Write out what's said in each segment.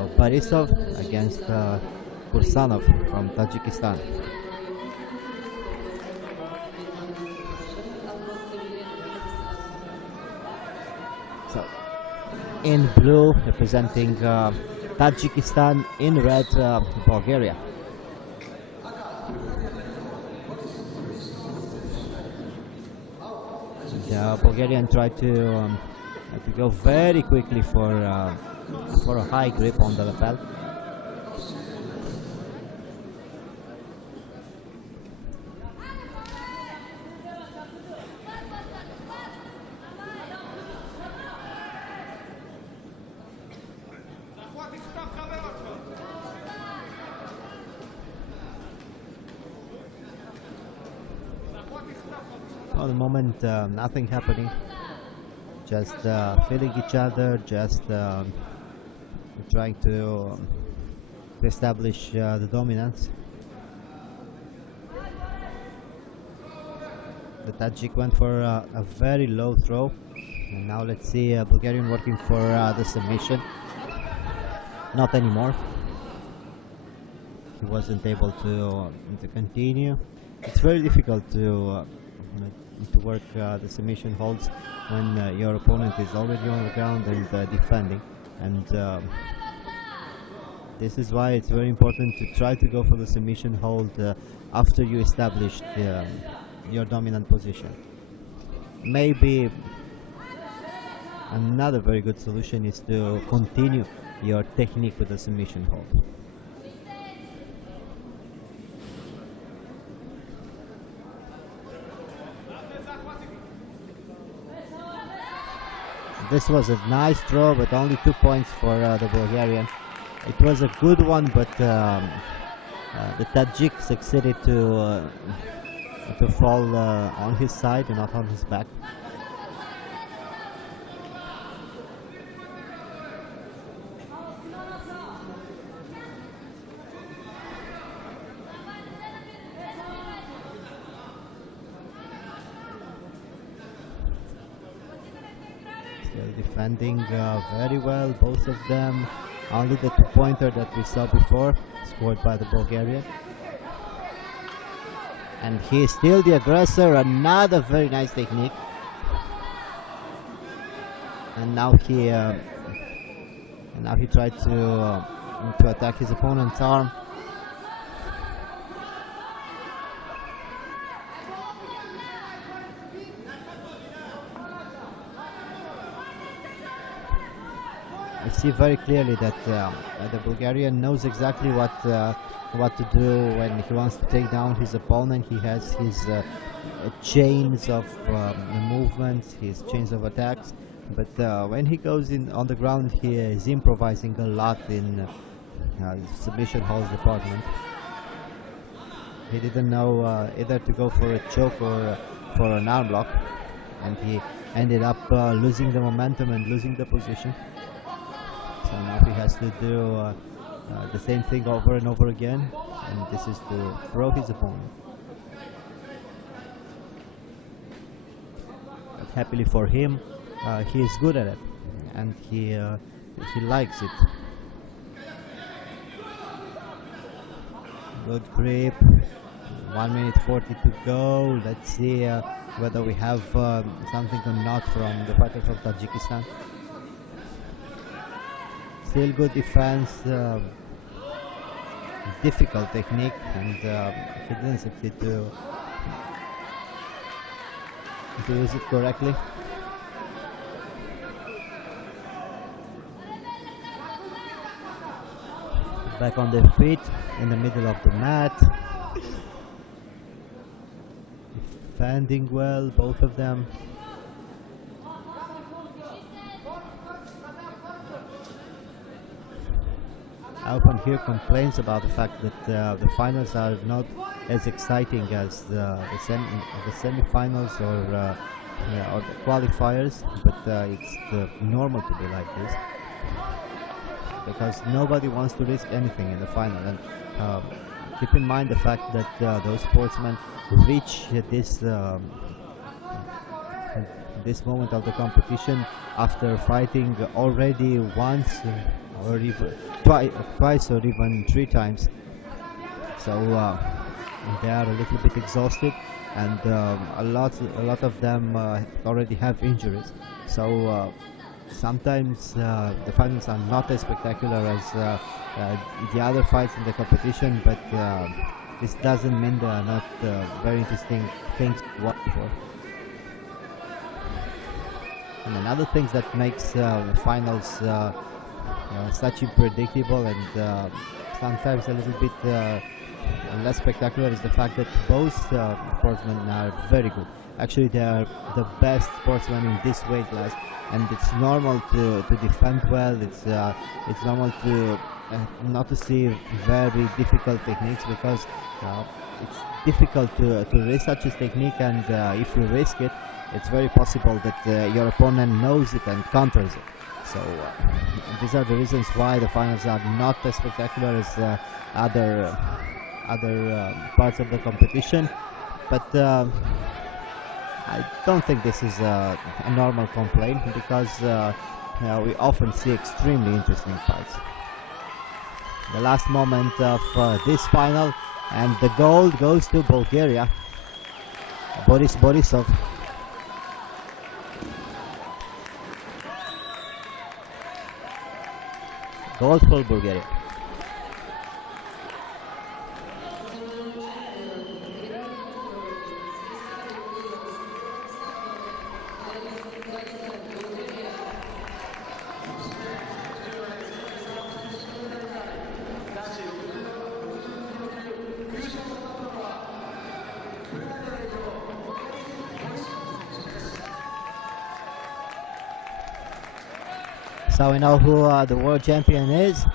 So Borisov against HUSRANOV from Tajikistan. So in blue representing Tajikistan, in red Bulgaria. The Bulgarian tried to go very quickly for a high grip on the lapel. For the moment, nothing happening. Just feeling each other, just trying to establish the dominance. The Tajik went for a very low throw, and now let's see Bulgarian working for the submission. Not anymore. He wasn't able to continue. It's very difficult to work the submission holds when your opponent is already on the ground and defending, and this is why it's very important to try to go for the submission hold after you established your dominant position. Maybe another very good solution is to continue your technique with the submission hold. This was a nice throw, but only 2 points for the Bulgarian. It was a good one, but the Tajik succeeded to fall on his side and not on his back. Defending very well, both of them. Only the 2-pointer that we saw before scored by the Bulgarian. And he is still the aggressor. Another very nice technique. And now he tried to attack his opponent's arm. I see very clearly that the Bulgarian knows exactly what to do when he wants to take down his opponent. He has his chains of movements, his chains of attacks, but when he goes in on the ground, he is improvising a lot in submission holds department. He didn't know either to go for a choke or for an arm lock, and he ended up losing the momentum and losing the position. So now he has to do the same thing over and over again, and this is to throw his opponent. But happily for him, he is good at it, and he likes it. Good grip. 1 minute 40 to go. Let's see whether we have something or not from the fighter from Tajikistan. Still good defense, difficult technique, and he didn't succeed to use it correctly. Back on their feet in the middle of the mat. Defending well, both of them. I often hear complaints about the fact that the finals are not as exciting as the semi-finals or the qualifiers, but it's normal to be like this, because nobody wants to risk anything in the final. And keep in mind the fact that those sportsmen reach this moment of the competition after fighting already once or even twice or even 3 times. So they are a little bit exhausted, and a lot of them already have injuries. So sometimes the finals are not as spectacular as the other fights in the competition, but this doesn't mean they are not very interesting things to watch for. And another thing that makes the finals such unpredictable and sometimes a little bit less spectacular is the fact that both sportsmen are very good. Actually, they are the best sportsmen in this weight class, and it's normal to defend well. It's normal to not to see very difficult techniques, because it's difficult to risk such a technique, and if you risk it, it's very possible that your opponent knows it and counters it. So these are the reasons why the finals are not as spectacular as other parts of the competition. But I don't think this is a normal complaint, because we often see extremely interesting fights. The last moment of this final, and the gold goes to Bulgaria. Boris BORISOV. Gold for Bulgaria. So we know who the world champion is,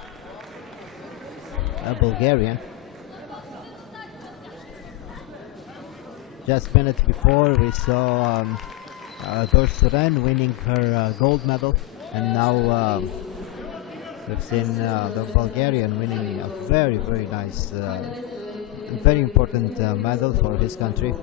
a Bulgarian. Just minutes before we saw Boris winning her gold medal, and now we've seen the Bulgarian winning a very nice, very important medal for his country.